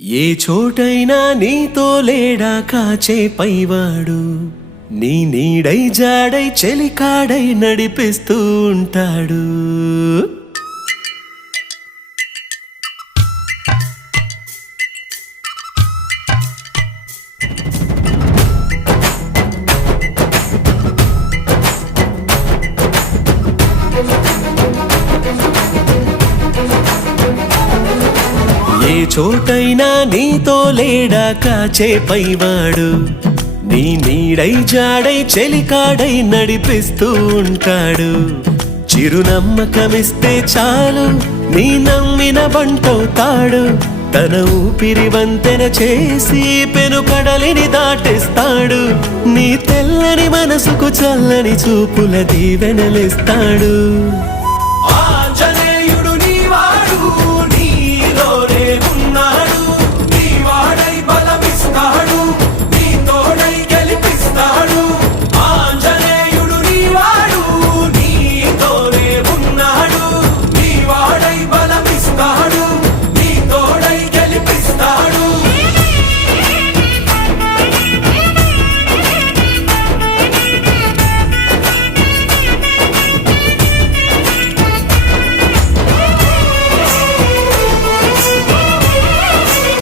ఏ చోటైనా నీతో లేడా కాచే పైవాడు, నీ నీడై జాడై చెలికాడై నడిపిస్తూ ఉంటాడు. ఏ చోటైనా నీతో లేడా కాచే పైవాడు, నీ నీడై జాడై చెలికాడై నడిపిస్తూ ఉంటాడు. చిరునమ్మకమిస్తే చాలు నీ నమ్మిన బంటవుతాడు. తన ఊపిరి వంతెన చేసి పెను కడలిని దాటిస్తాడు. నీ తెల్లని మనసుకు చల్లని చూపుల దీవెనలిస్తాడు.